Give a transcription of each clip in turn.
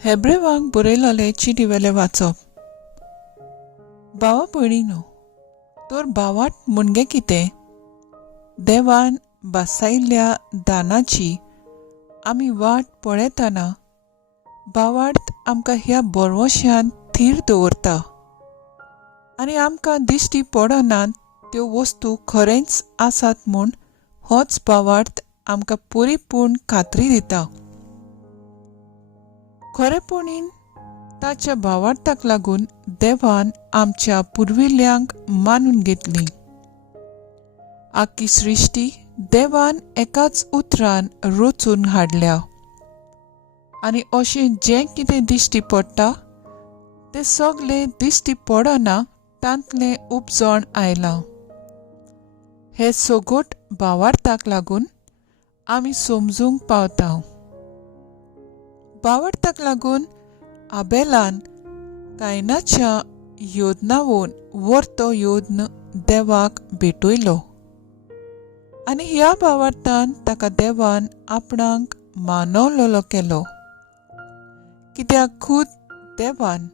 हेब्रेवांक बरयलोले चिटीवेले वाचप. भावा भयणीनो, तर भावाट मुणगे कितें? देवान बासायल्ल्या दानाची आमी वाट पळयतना भावार्थ आमकां ह्या बरवश्यान थीर दवरता आनी आमकां दिश्टी पडनात त्यो वस्तू खरेंच आसात म्हूण होच भावार्थ आमकां परिपूर्ण खात्री दिता. खरेपणीन ताच्या भावार्थाक लागून देवान आमच्या पुर्विल्यांक मानून घेतली. आख्खी सृश्टी देवान एकाच उतरान रचून हाडल्या आनी अशें जें कितें दिश्टी पडटा तें सगळें दिश्टी पडना तांतलें उपजोन आयलां. हे सगोट भावार्थाक लागून आमी समजूंक पावता. भावार्थाक लागून आबेलान कायनाच्या योदनावून वर्तो योद्न देवाक भेटयलो आनी ह्या भावार्थान ताका देवान आपणाक मानवलोलो केलो, कित्याक खूद देवान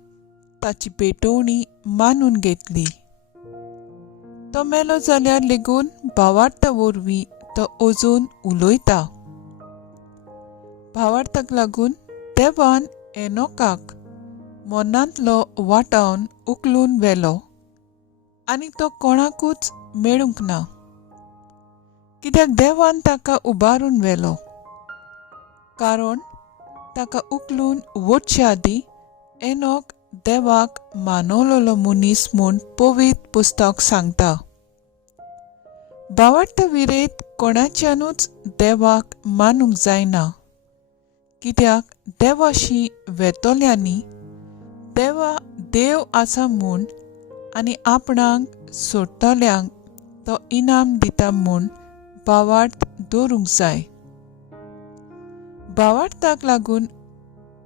ताची भेटवणी मानून घेतली. तो मेलो जाल्यार लेगून भावार्था वरवीं तो अजून उलयता. भावार्थाक लागून देवान एनोकाक मनांतलो वाटावन उखलून व्हेलो आनी तो कोणाकूच मेळूंक ना, कित्याक देवान ताका उबारून व्हेलो. कारण ताका उखलून वचचे आदीं एनोक देवाक मानवलोलो मनीस म्हूण पवित्र पुस्तक सांगता. भावार्था विरेत कोणाच्यानूच देवाक मानूंक जायना, कित्याक देवाशी वेतोल्यांनी देवा देव आसा म्हूण आनी आपणाक सोडटल्यांक तो इनाम दिता म्हूण भावार्थ दवरूंक जाय. भावार्थाक लागून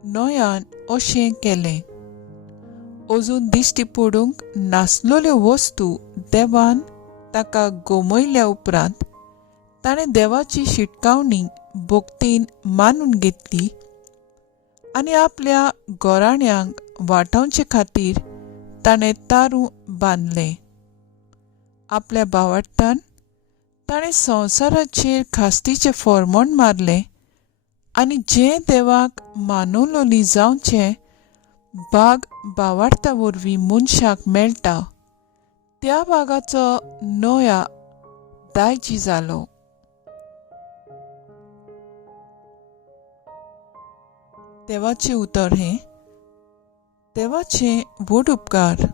नोयान अशें केलें. अजून दिश्टी पडूंक नासलोल्यो वस्तू देवान ताका गोमयल्या उपरांत ताणें देवाची शिटकावणी भोगतीन मानून घेतली आनी आपल्या गोराण्यांक वांटोवचे खातीर ताणें तारू बांदलें. आपल्या भावार्थान ताणें संवसाराचेर खास्तीचें फर्मोण मारलें आनी जें देवाक मानवलोली जावचें भाग भावार्था वरवीं मनशाक मेळटा त्या भागाचो नोया दायजी जालो. देवाचें उतर हें. देवाचे व्हड उपकार.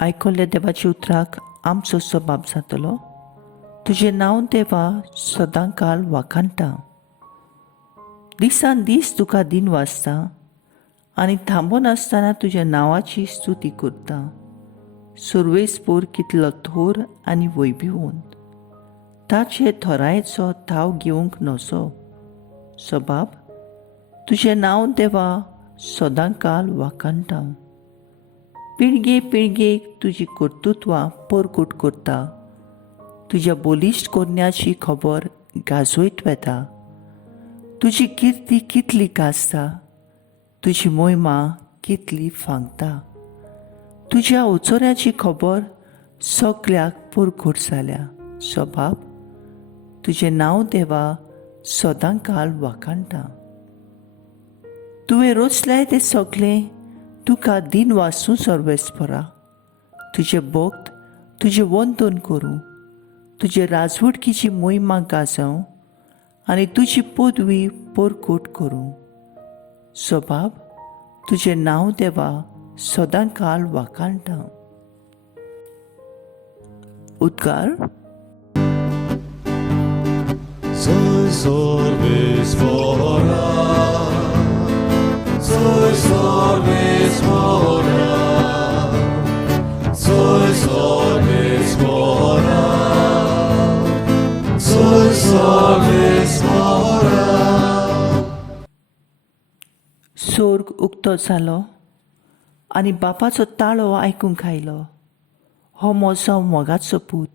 आयकल्ल्या देवाच्या उतराक आमचो सबाब जातलो. तुजें नांव देवा सदांकाल वाखाणटा. दिसान दीस तुका दिन वाजता आनी थांबून आसतना तुज्या नांवाची स्तुती करता. सर्वेस्पोर कितलो थोर आनी वैभिवंत. ताचे थोरायेचो थाव घेवंक नसो. सबाब, तुजें नांव देवा सदांकाल वाखाणटा. पिळगे पिळगेक तुजी कर्तुत्वां परकूट करता. तुज्या बलिश्ट कोन्याची खबर गाजोयत वेता. तुजी किर्ती कितली गाजता, तुजी मोहिमा कितली फांगता. तुज्या उचोऱ्याची खबर सगळ्याक परकूट जाल्या. सबाब, तुजें नांव देवा सदांकाल वाखाणटा. तुवें रचल्याय तें सगळें तुका दिन वासूं सर्वेस्परा. तुजे भक्त तुजें वंदन करूं. तुजे राजवटकीची मोहिमा गाजोव आनी तुजी पदवी परकूट करूं. सबाब, तुजें नांव देवा सदांकाल वाखाणटा. उद्गार. Soy sorvesvara, soy sorvesvara, soy sorvesvara, soy sorvesvara. सोर्ग उक्तो जालो आनी बापाचो ताळो आयकूंक आयलो. हो म्हजो मोगाचो पूत,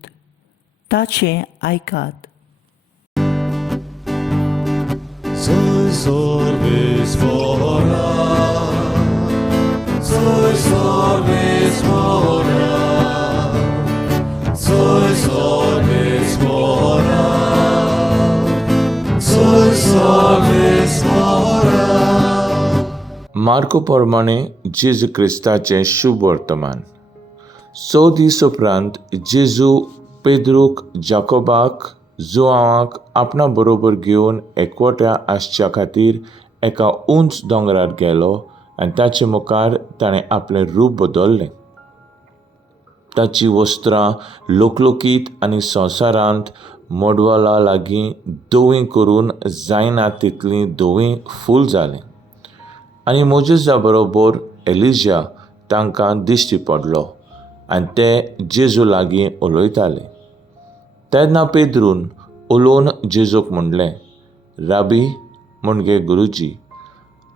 ताचें आयकात. Soy sorvesvara. मार्को प्रमाणे जेजू क्रिस्ताचें शुभ वर्तमान. 6 दीस उपरांत जेजू पेद्रूक, जाकोबाक, जोआवाक आपणा बरोबर घेवन एकवट्या आसच्या खातीर एका उंच दोंगरार गेलो आनी ताचे मुखार ताणें आपलें रूप बदल्लें. ताची वस्त्रां लोकलोकीत आनी संवसारांत मोडवाला लागीं धवीं करून जायना तितलीं धवीं फूल जालें. आनी मोजेजा बरोबर एलिजा तांकां दिश्टी पडलो आनी ते जेजू लागीं उलयताले. तेन्ना पेद्रून उलोवन जेजूक म्हणलें, राबी म्हणजे गुरुजी,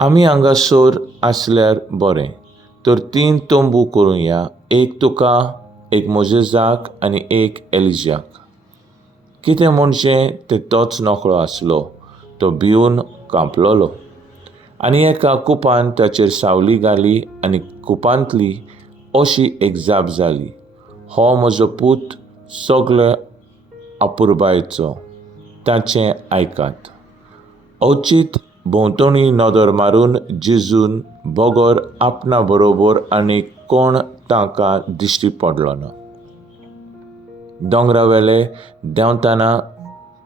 आमी हांगासर आसल्यार बरें, तर 3 तोंबू करुया, एक तुका, एक मोजेजाक आनी एक एलिजाक. कितें म्हणचे ते तोच नकळो आसलो. तो भिवन कांपलोलो. आनी एका कुपान ताचेर सावली घाली आनी कुपांतली अशी एक जाप जाली, हो म्हजो पूत सगळे अपुरबायेचो, ताचें आयकात. अवचीत भोंवतणी नदर मारून जेजून बगर आपणा बरोबर आनी कोण तांकां दिश्टी पडलो ना. दोंगरावेले देंवतना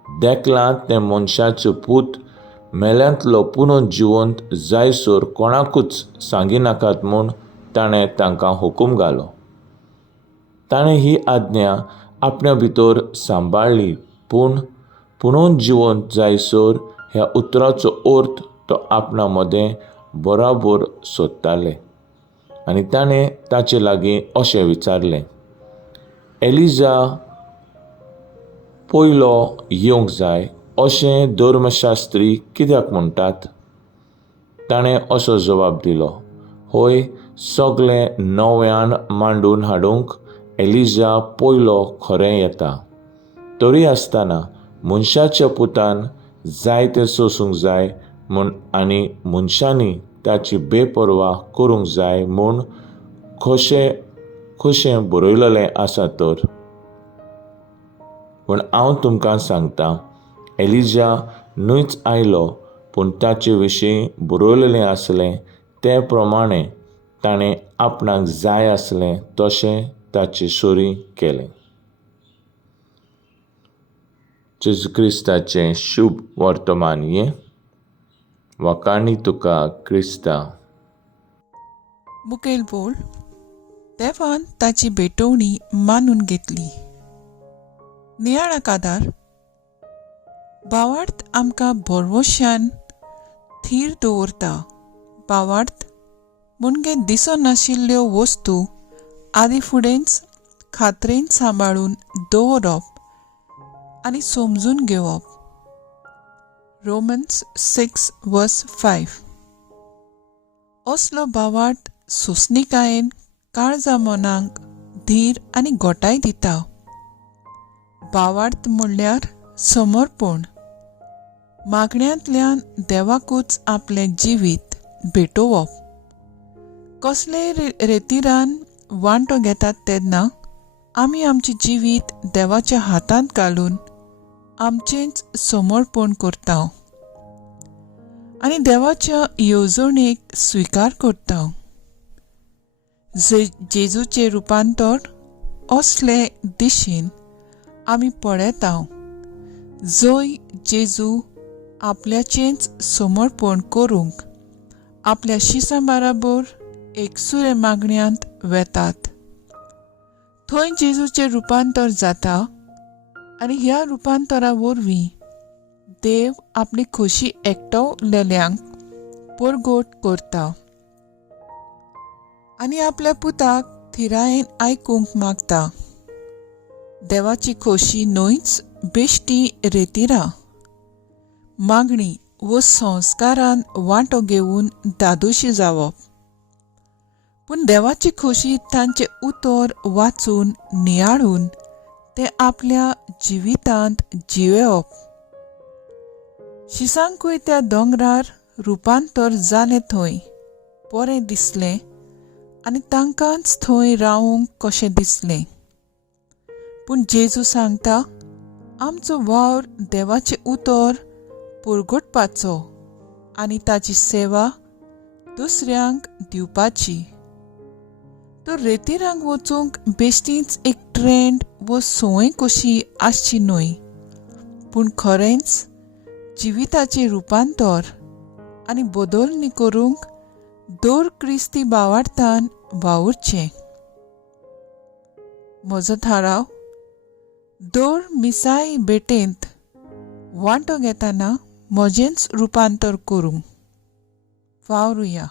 देखलां तें मनशाचो पूत मेल्यांतलो पुनून जिवंत जायसर कोणाकूच सांगिनाकात म्हूण ताणें तांकां हुकूम घालो. ताणें ही आज्ञा आपण्या भितर सांबाळ्ळी, पूण पुनून जिवंत जायसर ह्या उतराचो अर्थ तो आपणा मदें बराबर सोदताले. आनी ताणें ताचे लागीं अशें विचारलें, एलिजा पयलो येवंक जाय अशें धर्मशास्त्री कित्याक म्हणटात? ताणें असो जवाब दिलो, होय, सगळें नव्यान मांडून हाडूंक एलिजा पयलो खरें येता. तरी आसतना मनशाच्या पुतान जाय तें सोंसूंक जाय म्हूण आनी मनशांनी ताची बेपरवा करूंक जाय म्हूण कशें बरयलेलें आसा तर. पूण हांव तुमकां सांगतां, एलिजा न्हूच आयलो, पूण ताचे विशीं बरयलेलें आसलें ते प्रमाणें ताणें आपणाक जाय आसलें तशें ताचे सोरी केलें. जेजू क्रिस्ताचें शुभ वर्तमान हें. वकाणी तुका क्रिस्ता. मुखेल बोल. देवान ताची भेटवणी मानून घेतली. नियाळाक आदार. भावार्थ आमकां भरवशान थीर दवरता. भावार्थ मुणगे दिसनाशिल्ल्यो वस्तू आदी फुडेंच खात्रेन सांबाळून दवरप आनी समजून घेवप. रोमन्स 6:5. असलो भावार्थ सोंसणिकायेन काळजा मनांक धीर आनी घोटाय दिता. भावार्थ म्हणल्यार समर्पण. मागण्यांतल्यान देवाकूच आपलें जिवीत भेटोवप. कसलेय रेतीरान वांटो घेतात तेन्ना आमी आमचें जिवीत देवाच्या हातांत घालून आमचेंच समर्पण करता आनी देवाच्या येवजणेक स्विकार करता. जेजूचें रुपांतर असले दिशेन आमी पळयता, जंय जेजू आपल्याचेंच समर्पण करूंक आपल्या शिसां बराबर एकसुरे मागण्यांत वेतात. थंय जेजूचें रुपांतर जाता आनी ह्या रुपांतरा वरवीं देव आपली खोशी एकटवलेल्यांक परगट करता आनी आपल्या पुताक थिरायेन आयकूंक मागता. देवाची खोशी न्हयच बेश्टी रेतीरा, मागणी व संस्कारान वांटो घेवन दादोशी जावप, पूण देवाची खोशी तांचे उतर वाचून नियाळून ते आपल्या जिवितांत जिवेवप. शिसांकूय त्या दोंगरार रुपांतर जालें थंय बरें दिसलें आनी तांकांच थंय रावूंक कशें दिसलें. पूण जेजू सांगता, आमचो वावर देवाचें उतर परगटपाचो आनी ताची सेवा दुसऱ्यांक दिवपाची. तर रेतीरांक वचूंक बेश्टीच एक ट्रेंड वो संवय कशी आसची न्हय, पूण खरेंच जिविताचें रुपांतर आनी बदलणी करूंक दर क्रिस्ती भावार्थान वावुरचें. म्हजो थाराव दर मिसाय भेटेंत वांटो घेतना म्हजेंच रुपांतर करूंक. वावरुया.